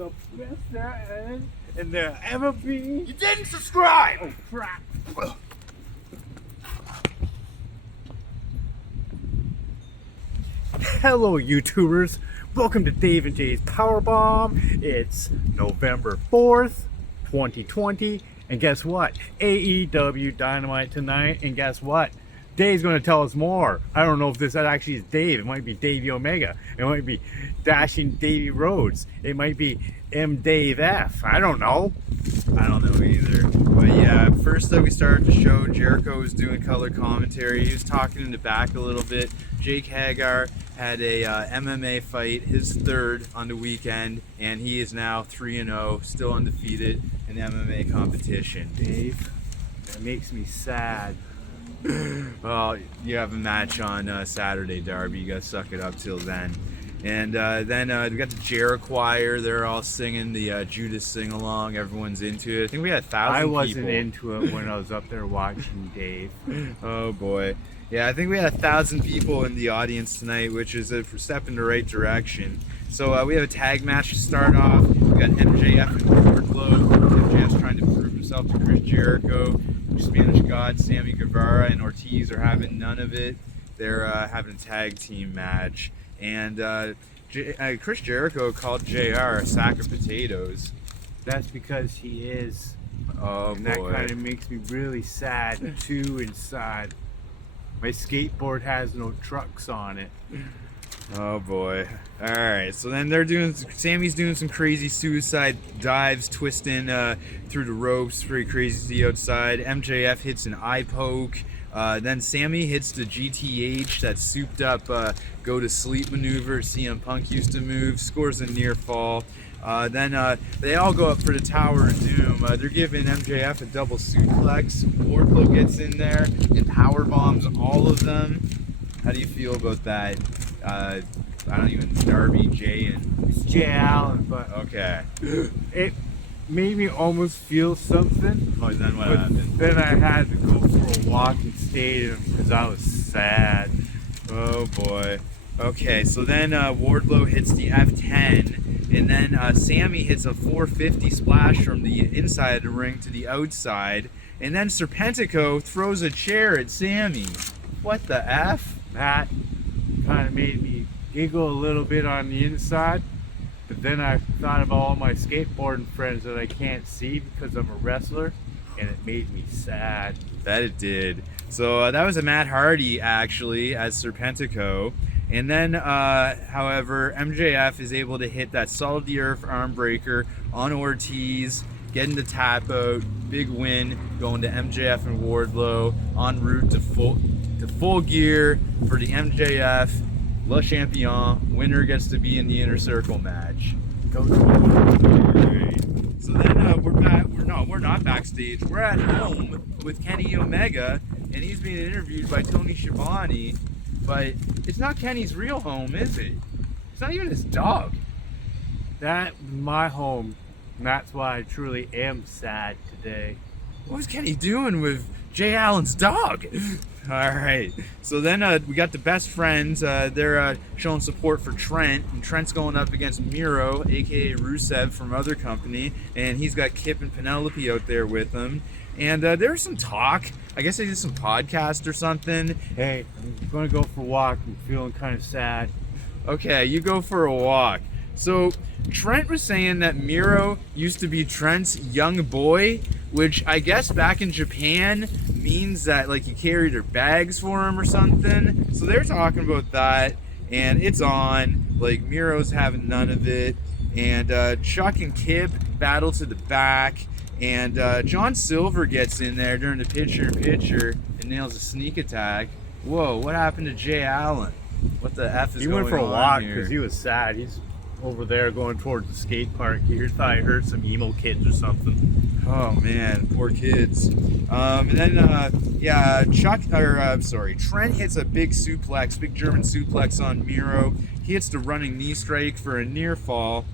the best there is and there ever be. You didn't subscribe! Oh, crap. Hello, YouTubers. Welcome to Dave and Jay's Powerbomb. It's November 4th, 2020. And guess what? AEW Dynamite tonight. And guess what? Dave's going to tell us more. I don't know if this actually is Dave. It might be Davey Omega. It might be Dashing Davey Rhodes. It might be M. Dave F. I don't know. I don't know either. But yeah, first we started the show. Jericho was doing color commentary. He was talking in the back a little bit. Jake Hager had a MMA fight, his third on the weekend, and he is now 3-0, still undefeated in MMA competition. Dave, that makes me sad. Well, you have a match on Saturday, Darby. You gotta suck it up till then. And then we got the Jerichoir. They're all singing the Judas sing-along. Everyone's into it. I think we had 1,000 people. I wasn't into it when I was up there watching Dave. Oh, boy. Yeah, I think we had 1,000 people in the audience tonight, which is a step in the right direction. So we have a tag match to start off. We got MJF and Wardlow. MJF's trying to prove himself to Chris Jericho. Spanish God, Sammy Guevara, and Ortiz are having none of it. They're having a tag team match. And Chris Jericho called JR a sack of potatoes. That's because he is. Oh, and boy. That kind of makes me really sad, too, inside. My skateboard has no trucks on it. Oh, boy. Alright, so then Sammy's doing some crazy suicide dives, twisting through the ropes, pretty crazy outside. MJF hits an eye poke. Then Sammy hits the GTH, that souped up go to sleep maneuver CM Punk used to move, scores a near fall. Then they all go up for the Tower of Doom. They're giving MJF a double suplex. Wardlow gets in there and power bombs all of them. How do you feel about that? I don't even, Darby, Jay, and... It's Jay Allin, but... Okay. It made me almost feel something. Oh, then what happened? Then I had to go for a walk in stadium because I was sad. Oh, boy. Okay, so then Wardlow hits the F10, and then Sammy hits a 450 splash from the inside of the ring to the outside, and then Serpentico throws a chair at Sammy. What the F? That kind of made me giggle a little bit on the inside, but then I thought about all my skateboarding friends that I can't see because I'm a wrestler, and it made me sad. That it did. So that was a Matt Hardy, actually, as Serpentico. And then, however, MJF is able to hit that solid the earth arm breaker on Ortiz, getting the tap out, big win, going to MJF and Wardlow, en route to full gear for the MJF Le Champion. Winner gets to be in the Inner Circle match. Go So then we're back. We're not backstage. We're at home with Kenny Omega, and he's being interviewed by Tony Schiavone. But it's not Kenny's real home, is it? It's not even his dog. That's my home, and that's why I truly am sad today. What was Kenny doing with Jay Allen's dog? Alright, so then we got the best friends. They're showing support for Trent, and Trent's going up against Miro, aka Rusev from other company, and he's got Kip and Penelope out there with him. And there was some talk. I guess they did some podcast or something. Hey, I'm going to go for a walk. I'm feeling kind of sad. Okay, you go for a walk. So Trent was saying that Miro used to be Trent's young boy, which I guess back in Japan means that like you carried their bags for him or something. So they're talking about that, and it's on. Like Miro's having none of it, and Chuck and Kip battle to the back. And John Silver gets in there during the picture-in-picture and nails a sneak attack. Whoa, what happened to Jay Allen? What the F is going on here? He went for a walk because he was sad. He's over there going towards the skate park. He thought he heard some emo kids or something. Oh, man, poor kids. And then, Trent hits a big German suplex on Miro. He hits the running knee strike for a near fall.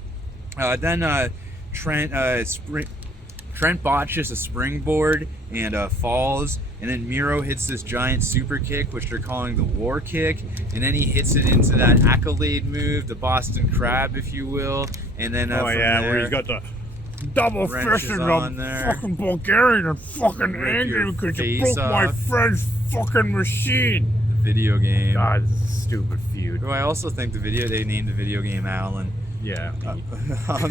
Trent botches a springboard and falls. and then Miro hits this giant super kick, which they're calling the war kick, and then he hits it into that accolade move, the Boston Crab, if you will, and then where he's got the double fist and I'm fucking Bulgarian and fucking angry because you broke my friend's fucking machine. Video game. God, this is a stupid feud. I also think they named the video game Allin. Yeah.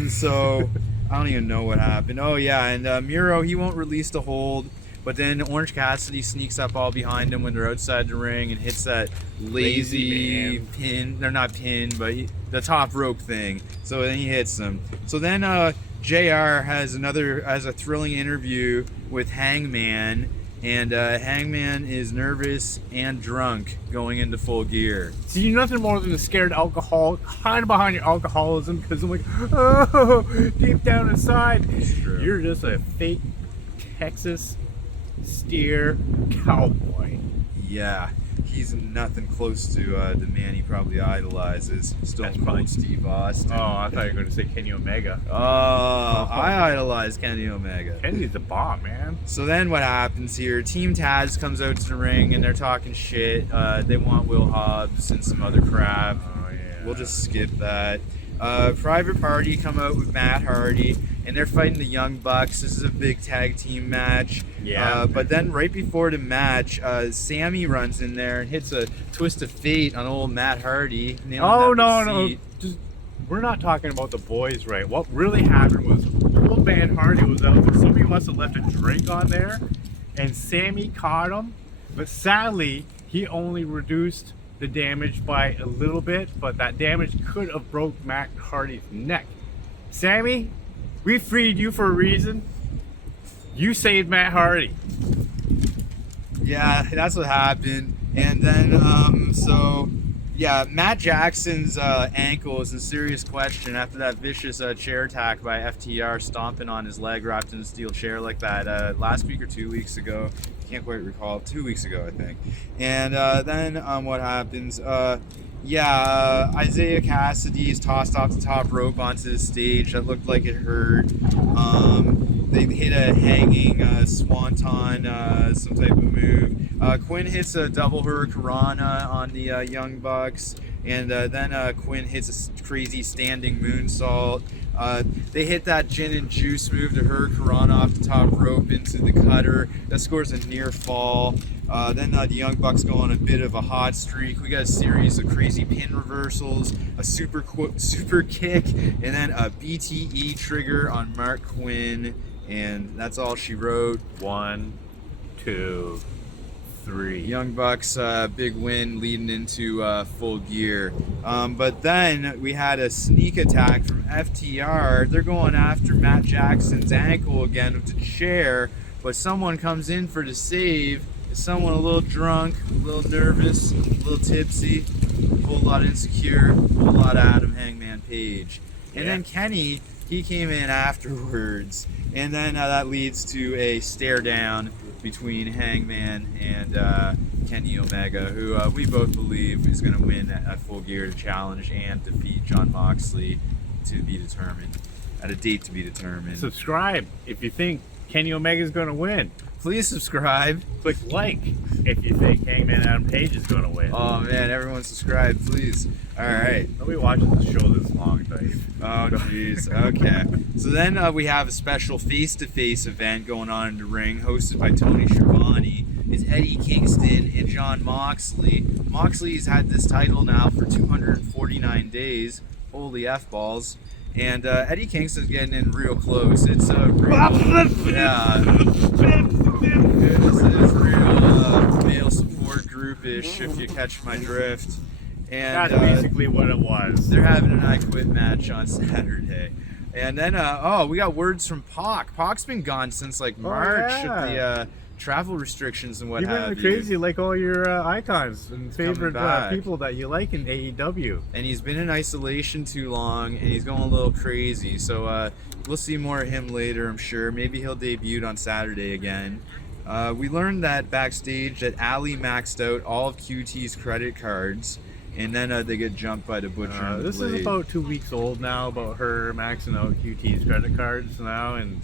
So I don't even know what happened. Oh yeah, and Miro, he won't release the hold, but then Orange Cassidy sneaks up all behind him when they're outside the ring and hits that lazy pin. They're not pin, but the top rope thing. So then he hits them. So then JR has a thrilling interview with Hangman. And Hangman is nervous and drunk going into Full Gear. See, you're nothing more than a scared alcoholic, hiding behind your alcoholism because I'm like, oh, deep down inside, you're just a fake Texas steer cowboy. Yeah, he's nothing close to the man he probably idolizes. Stone Cold Steve Austin. Oh, I thought you were going to say Kenny Omega. Oh, I idolize Kenny Omega. Kenny's the bomb, man. So then what happens here? Team Tazz comes out to the ring and they're talking shit. They want Will Hobbs and some other crap. Oh, yeah. We'll just skip that. Private Party come out with Matt Hardy, and they're fighting the Young Bucks. This is a big tag team match. Yeah. But then right before the match, Sammy runs in there and hits a twist of fate on old Matt Hardy. Oh, no. We're not talking about the boys, right? What really happened was old man Hardy was out there. Somebody must have left a drink on there, and Sammy caught him. But sadly, he only reduced the damage by a little bit, but that damage could have broke Matt Hardy's neck. Sammy, we freed you for a reason. You saved Matt Hardy. Yeah, that's what happened. And then, Matt Jackson's ankle is in serious question after that vicious chair attack by FTR, stomping on his leg wrapped in a steel chair like that last week or 2 weeks ago. Can't quite recall. 2 weeks ago, I think. And then what happens? Isaiah Cassidy is tossed off the top rope onto the stage. That looked like it hurt. They hit a hanging swanton, some type of move. Quinn hits a double hurricanrana on the Young Bucks. And then Quinn hits a crazy standing moonsault. They hit that gin and juice move to hurricanrana off the top rope into the cutter. That scores a near fall. Then the Young Bucks go on a bit of a hot streak. We got a series of crazy pin reversals, a super kick, and then a BTE trigger on Mark Quinn. And that's all she wrote. 1, 2, 3. Young Bucks, big win leading into Full Gear. But then we had a sneak attack from FTR. They're going after Matt Jackson's ankle again with the chair, but someone comes in for the save. Someone a little drunk, a little nervous, a little tipsy, a whole lot insecure, a whole lot Adam Hangman Page. And then Kenny, he came in afterwards. And then that leads to a stare down between Hangman and Kenny Omega, who we both believe is going to win at Full Gear to challenge and defeat Jon Moxley to be determined, at a date to be determined. Subscribe if you think Kenny Omega is going to win. Please subscribe. Click like if you think Hangman Adam Page is going to win. Oh man, everyone subscribe, please. All right. Nobody watches the show this long, Dave. Oh jeez. Okay. So then we have a special face-to-face event going on in the ring, hosted by Tony Schiavone. It's Eddie Kingston and Jon Moxley. Moxley's had this title now for 249 days. Holy F-balls. And Eddie Kingston's getting in real close. It's a it's real male support group-ish, if you catch my drift. And that's basically what it was. They're having an I Quit match on Saturday. And then, we got words from Pac. Pac's been gone since like March with the travel restrictions and what have you. You've been crazy like all your icons and favorite people that you like in AEW. And he's been in isolation too long, and he's going a little crazy. So we'll see more of him later, I'm sure. Maybe he'll debut on Saturday again. We learned that backstage that Ali maxed out all of QT's credit cards, and then they get jumped by the Butcher and the This Blade. is about 2 weeks old now, about her maxing out QT's credit cards now, and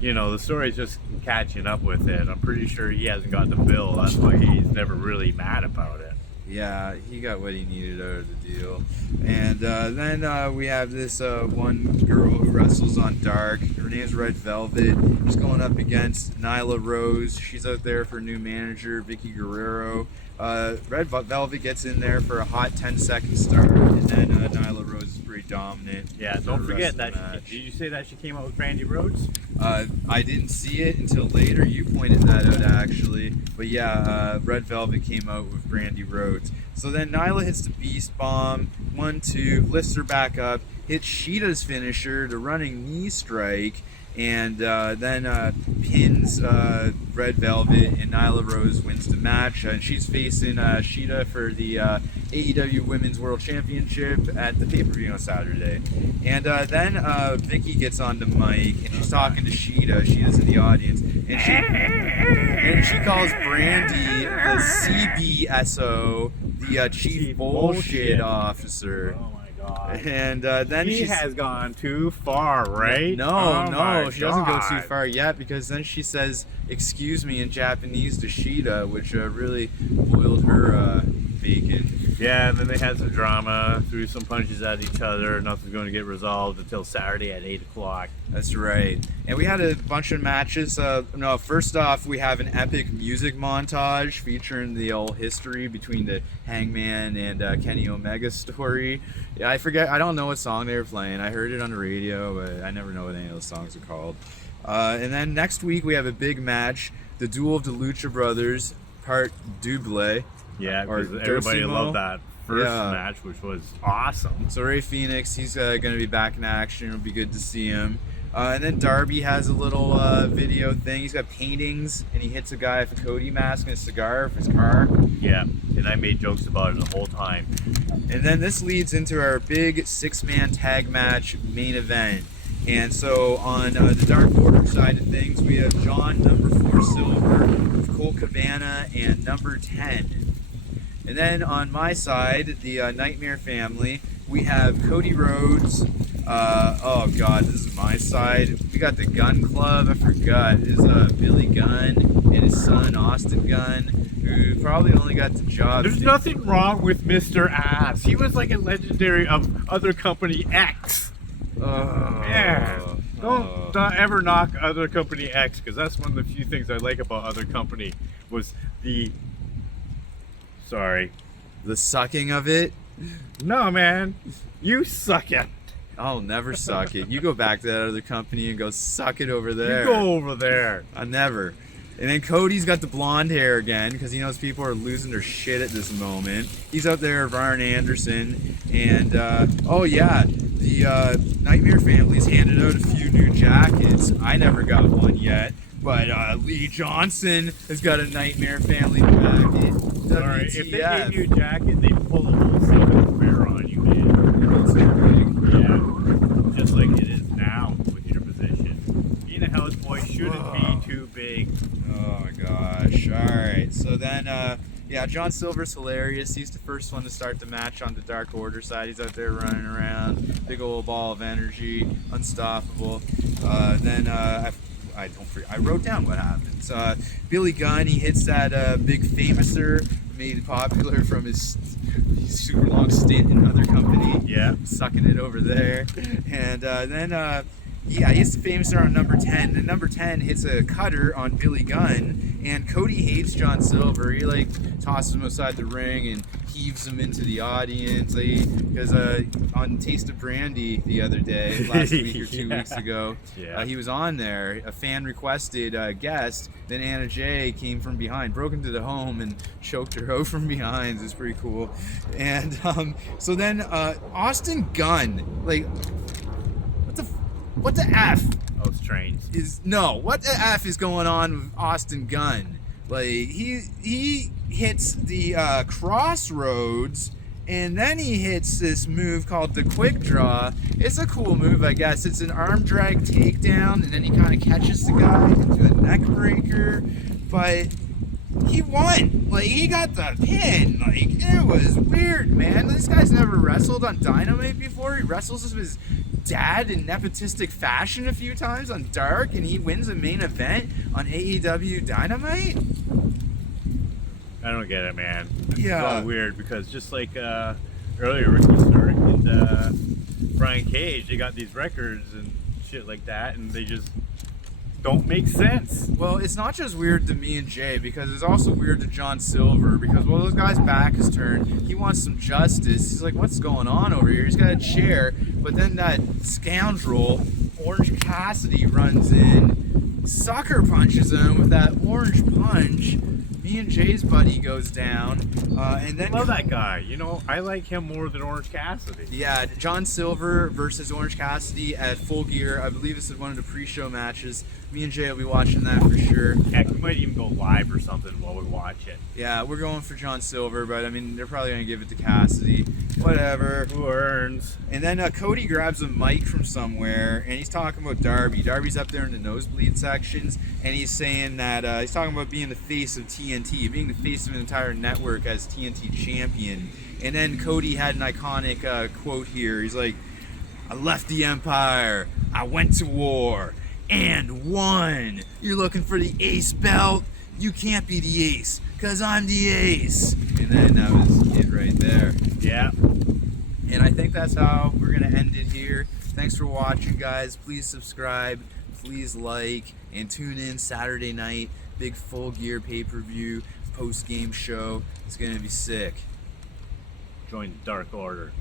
you know, the story's just catching up with it. I'm pretty sure he hasn't got the bill. That's why he's never really mad about it. Yeah, he got what he needed out of the deal. And then we have this one girl who wrestles on Dark. Her name's Red Velvet. She's going up against Nyla Rose. She's out there for new manager, Vickie Guerrero. Red Velvet gets in there for a hot 10-second start, and then Nyla Rose is pretty dominant. Yeah, don't forget that. Did you say that she came out with Brandi Rhodes? I didn't see it until later. You pointed that out, actually. But yeah, Red Velvet came out with Brandi Rhodes. So then Nyla hits the Beast Bomb, 1-2, lifts her back up, hits Sheeta's finisher, the running knee strike, and then pins Red Velvet, and Nyla Rose wins the match. And she's facing Sheeta for the AEW Women's World Championship at the pay-per-view on Saturday. And then Vickie gets on the mic, and she's talking to Sheeta. Sheeta's in the audience, and she calls Brandi the CBSO, the Chief Bullshit Officer. Oh my God. And then she has gone too far, right? No, she doesn't go too far yet, because then she says "excuse me" in Japanese to Sheeta, which really boiled her bacon. Yeah, and then they had some drama, threw some punches at each other. Nothing's going to get resolved until Saturday at 8 o'clock. That's right. And we had a bunch of matches. First off, we have an epic music montage featuring the old history between the Hangman and Kenny Omega story. Yeah, I don't know what song they were playing. I heard it on the radio, but I never know what any of those songs are called. And then next week, we have a big match, the Duel of the Lucha Brothers, part double. Yeah, because everybody loved that first match, which was awesome. So Rey Fenix, he's going to be back in action. It'll be good to see him. And then Darby has a little video thing. He's got paintings, and he hits a guy with a Cody mask and a cigar for his car. Yeah, and I made jokes about it the whole time. And then this leads into our big 6-man tag match main event. And so on the Dark Order side of things, we have John number 4 Silver with Colt Cabana and number 10. And then on my side, the Nightmare family, we have Cody Rhodes. Oh God, this is my side. We got the Gunn Club. I forgot. It's Billy Gunn and his son Austin Gunn, who probably only got the job. There's nothing wrong with Mr. Ass. He was like a legendary of Other Company X. Yeah. Don't ever knock Other Company X, because that's one of the few things I like about Other Company was the sucking of it. No, man, you suck it. I'll never suck it. You go back to that other company and go suck it over there. You go over there. I never. And then Cody's got the blonde hair again, because he knows people are losing their shit at this moment. He's out there with Arn Anderson. And, the Nightmare family's handed out a few new jackets. I never got one yet. But Lee Johnson has got a Nightmare family jacket. Alright, if they gave you a jacket, they'd pull a whole second fair on you, man. Yeah, just like it is now with your position. Being a houseboy shouldn't be too big. Oh my gosh. Alright, so then, John Silver's hilarious. He's the first one to start the match on the Dark Order side. He's out there running around, big old ball of energy, unstoppable. I wrote down what happens. Billy Gunn, he hits that big famouser, made popular from his super long stint in Other Company. Yeah. Sucking it over there. And then he hits the famouser on number 10. Then number 10 hits a cutter on Billy Gunn. And Cody hates John Silver. He tosses him outside the ring and heaves him into the audience. Because on Taste of Brandi the other day, last week or 2 weeks ago, he was on there. A fan requested a guest. Then Anna Jay came from behind, broke into the home and choked her out from behind. It's pretty cool. And so then Austin Gunn, what the F? Oh, strange. What the F is going on with Austin Gunn? He hits the Crossroads, and then he hits this move called the Quick Draw. It's a cool move, I guess. It's an arm drag takedown, and then he kind of catches the guy into a neck breaker. But he won. Like, he got the pin. Like, it was weird, man. This guy's never wrestled on Dynamite before. He wrestles with his dad in nepotistic fashion a few times on Dark, and he wins a main event on AEW Dynamite? I don't get it, man. Yeah. It's all weird because just like earlier, Ricky Stark and Brian Cage, they got these records and shit like that, and they just don't make sense. Well, it's not just weird to me and Jay, because it's also weird to John Silver, because while those guys' back is turned, he wants some justice. He's like, what's going on over here? He's got a chair, but then that scoundrel, Orange Cassidy, runs in, sucker punches him with that orange punch. Me and Jay's buddy goes down, and then... I love that guy. You know, I like him more than Orange Cassidy. Yeah, John Silver versus Orange Cassidy at Full Gear. I believe this is one of the pre-show matches. Me and Jay will be watching that for sure. Heck, we might even go live or something while we watch it. Yeah, we're going for John Silver, but I mean, they're probably going to give it to Cassidy. Whatever. Who earns? And then Cody grabs a mic from somewhere, and he's talking about Darby. Darby's up there in the nosebleed sections, and he's saying that he's talking about being the face of TNT, being the face of an entire network as TNT champion. And then Cody had an iconic quote here. He's like, I left the Empire, I went to war, and won. You're looking for the ace belt? You can't be the ace, because I'm the ace. And then that was it right there. Yeah. And I think that's how we're going to end it here. Thanks for watching, guys. Please subscribe, please like, and tune in Saturday night. Big Full Gear pay-per-view, post-game show. It's going to be sick. Join the Dark Order.